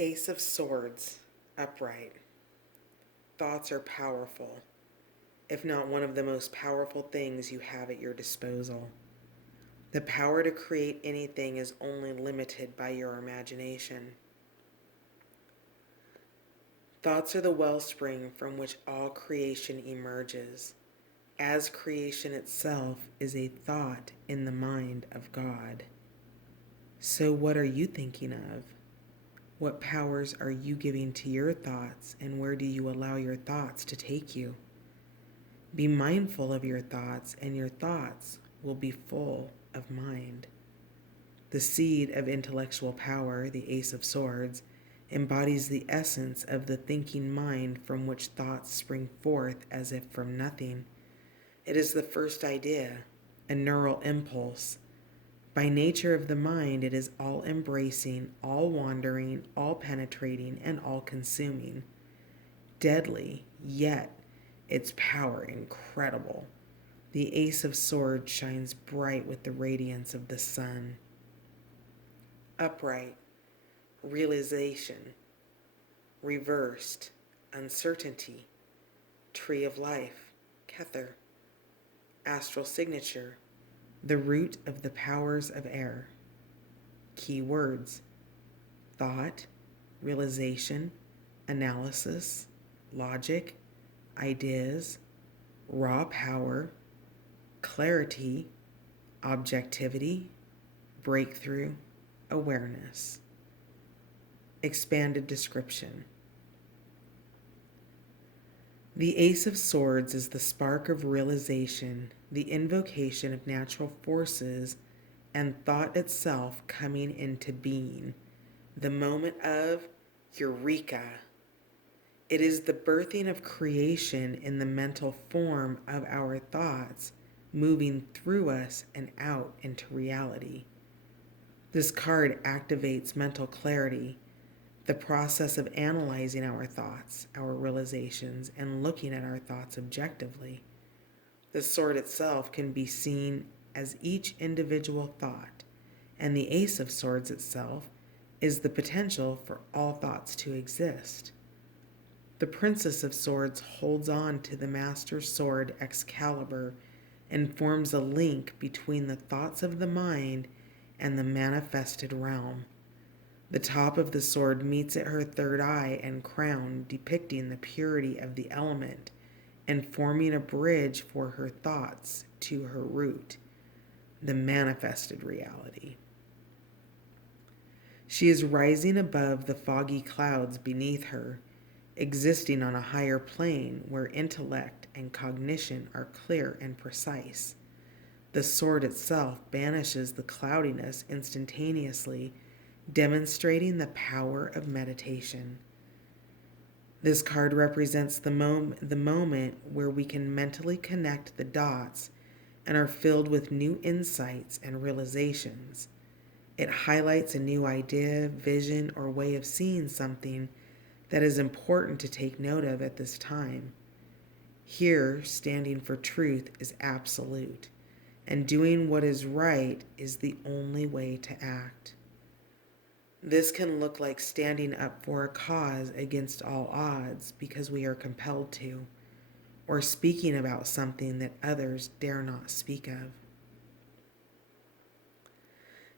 Ace of Swords, upright. Thoughts are powerful, if not one of the most powerful things you have at your disposal. The power to create anything is only limited by your imagination. Thoughts are the wellspring from which all creation emerges, as creation itself is a thought in the mind of God. So, what are you thinking of? What powers are you giving to your thoughts, and where do you allow your thoughts to take you? Be mindful of your thoughts, and your thoughts will be full of mind. The seed of intellectual power, the Ace of Swords, embodies the essence of the thinking mind from which thoughts spring forth as if from nothing. It is the first idea, a neural impulse. By nature of the mind, it is all embracing, all wandering, all penetrating, and all consuming. Deadly, yet its power incredible. The Ace of Swords shines bright with the radiance of the sun. Upright, realization. Reversed, uncertainty. Tree of life, Kether. Astral signature, the root of the powers of air. Key words: thought, realization, analysis, logic, ideas, raw power, clarity, objectivity, breakthrough, awareness. Expanded description. The Ace of Swords is the spark of realization, the invocation of natural forces, and thought itself coming into being, the moment of Eureka. It is the birthing of creation in the mental form of our thoughts, moving through us and out into reality. This card activates mental clarity, the process of analyzing our thoughts, our realizations, and looking at our thoughts objectively. The sword itself can be seen as each individual thought, and the Ace of Swords itself is the potential for all thoughts to exist. The Princess of Swords holds on to the Master Sword Excalibur and forms a link between the thoughts of the mind and the manifested realm. The top of the sword meets at her third eye and crown, depicting the purity of the element and forming a bridge for her thoughts to her root, the manifested reality. She is rising above the foggy clouds beneath her, existing on a higher plane where intellect and cognition are clear and precise. The sword itself banishes the cloudiness instantaneously, demonstrating the power of meditation. This card represents the moment where we can mentally connect the dots and are filled with new insights and realizations. It highlights a new idea, vision, or way of seeing something that is important to take note of at this time. Here, standing for truth is absolute, and doing what is right is the only way to act. This can look like standing up for a cause against all odds because we are compelled to, or speaking about something that others dare not speak of.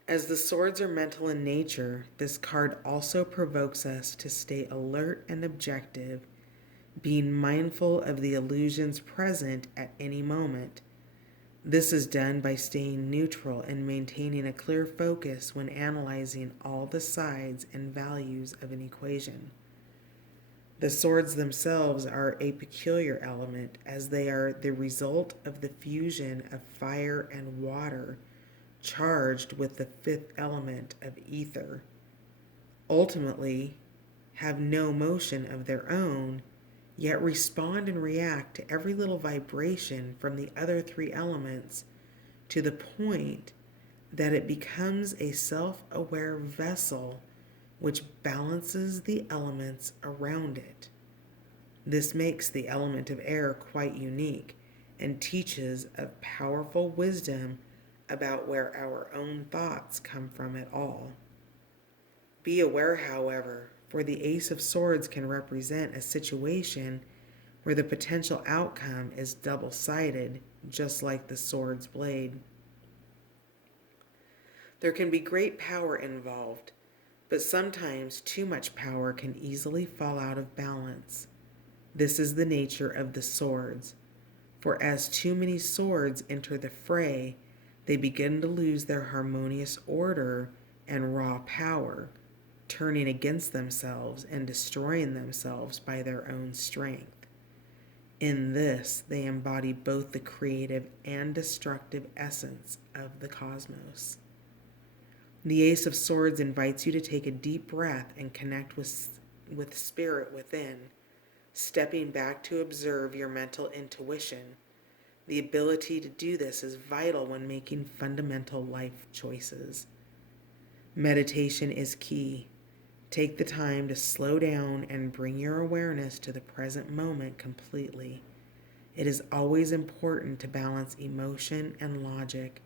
As the swords are mental in nature, this card also provokes us to stay alert and objective, being mindful of the illusions present at any moment. This is done by staying neutral and maintaining a clear focus when analyzing all the sides and values of an equation. The swords themselves are a peculiar element as they are the result of the fusion of fire and water charged with the fifth element of ether. Ultimately, have no motion of their own, yet respond and react to every little vibration from the other three elements to the point that it becomes a self-aware vessel which balances the elements around it. This makes the element of air quite unique and teaches of powerful wisdom about where our own thoughts come from at all. Be aware, however, for the Ace of Swords can represent a situation where the potential outcome is double-sided, just like the sword's blade. There can be great power involved, but sometimes too much power can easily fall out of balance. This is the nature of the swords, for as too many swords enter the fray, they begin to lose their harmonious order and raw power, turning against themselves and destroying themselves by their own strength. In this, they embody both the creative and destructive essence of the cosmos. The Ace of Swords invites you to take a deep breath and connect with spirit within, stepping back to observe your mental intuition. The ability to do this is vital when making fundamental life choices. Meditation is key. Take the time to slow down and bring your awareness to the present moment completely. It is always important to balance emotion and logic,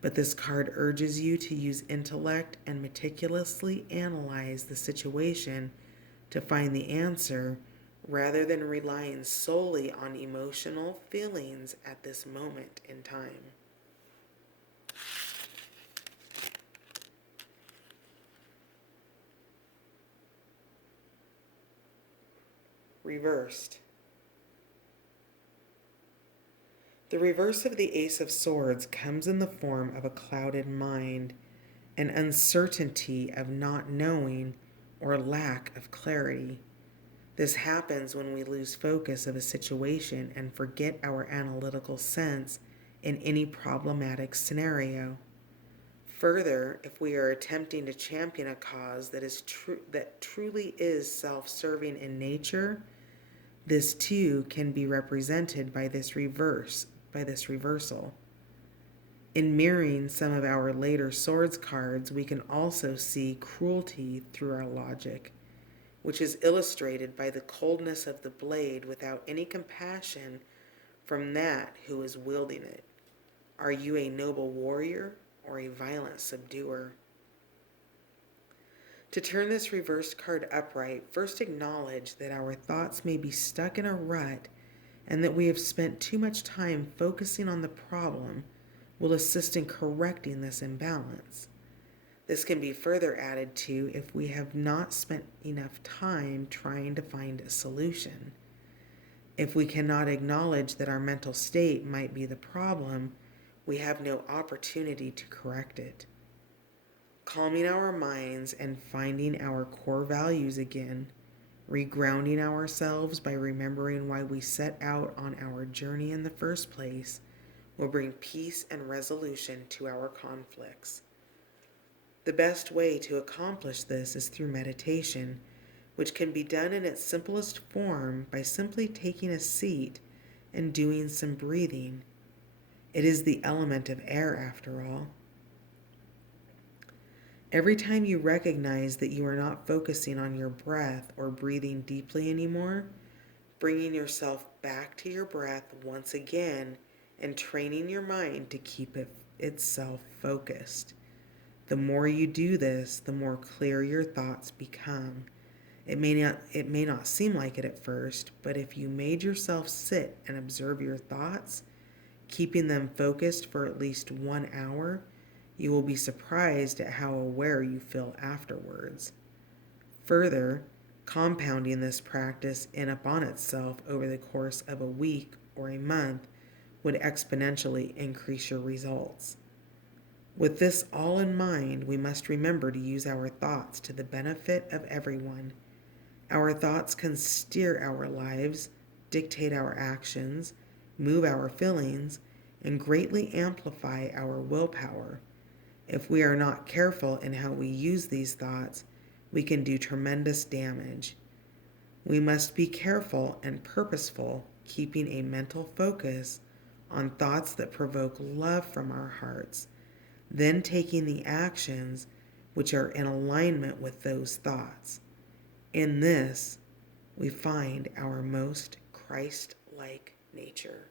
but this card urges you to use intellect and meticulously analyze the situation to find the answer rather than relying solely on emotional feelings at this moment in time. Reversed. The reverse of the Ace of Swords comes in the form of a clouded mind, an uncertainty of not knowing or lack of clarity. This happens when we lose focus of a situation and forget our analytical sense in any problematic scenario. Further, if we are attempting to champion a cause that truly is self-serving in nature, this too can be represented by this reversal. In mirroring some of our later swords cards, we can also see cruelty through our logic, which is illustrated by the coldness of the blade without any compassion from that who is wielding it. Are you a noble warrior or a violent subduer? To turn this reversed card upright, first acknowledge that our thoughts may be stuck in a rut and that we have spent too much time focusing on the problem will assist in correcting this imbalance. This can be further added to if we have not spent enough time trying to find a solution. If we cannot acknowledge that our mental state might be the problem, we have no opportunity to correct it. Calming our minds and finding our core values again, regrounding ourselves by remembering why we set out on our journey in the first place, will bring peace and resolution to our conflicts. The best way to accomplish this is through meditation, which can be done in its simplest form by simply taking a seat and doing some breathing. It is the element of air, after all. Every time you recognize that you are not focusing on your breath or breathing deeply anymore, bringing yourself back to your breath once again and training your mind to keep itself focused. The more you do this, the more clear your thoughts become. It may not seem like it at first, but if you made yourself sit and observe your thoughts, keeping them focused for at least 1 hour, you will be surprised at how aware you feel afterwards. Further, compounding this practice in upon itself over the course of a week or a month would exponentially increase your results. With this all in mind, we must remember to use our thoughts to the benefit of everyone. Our thoughts can steer our lives, dictate our actions, move our feelings, and greatly amplify our willpower. If we are not careful in how we use these thoughts, we can do tremendous damage. We must be careful and purposeful, keeping a mental focus on thoughts that provoke love from our hearts, then taking the actions which are in alignment with those thoughts. In this, we find our most Christ-like nature.